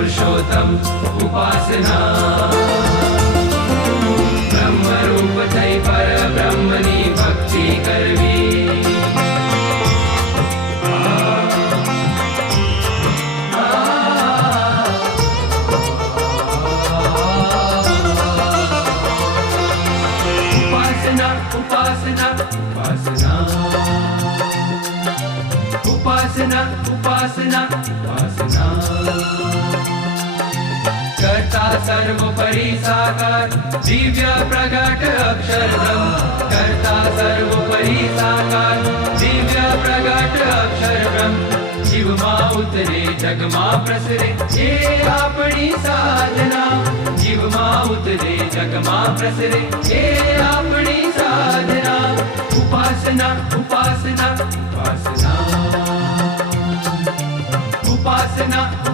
पुरुषोत्तम उपासना ब्रह्मरूप થઈ પર બ્રહ્મની ભક્તિ કરવી उपासना उपासना उपासना उपासना उपासना कर्ता सर्वोपरि साकार दिव्य प्रगट अक्षर ब्रह्म कर्ता सर्वोपरि साकार दिव्य प्रगट अक्षर ब्रह्म जीवमा उतरे जगमा प्रसरे ये आपणी साधना जीवमा उतरे जगमा प्रसरे ये आपणी साधना उपासना उपासना उपासना उपासना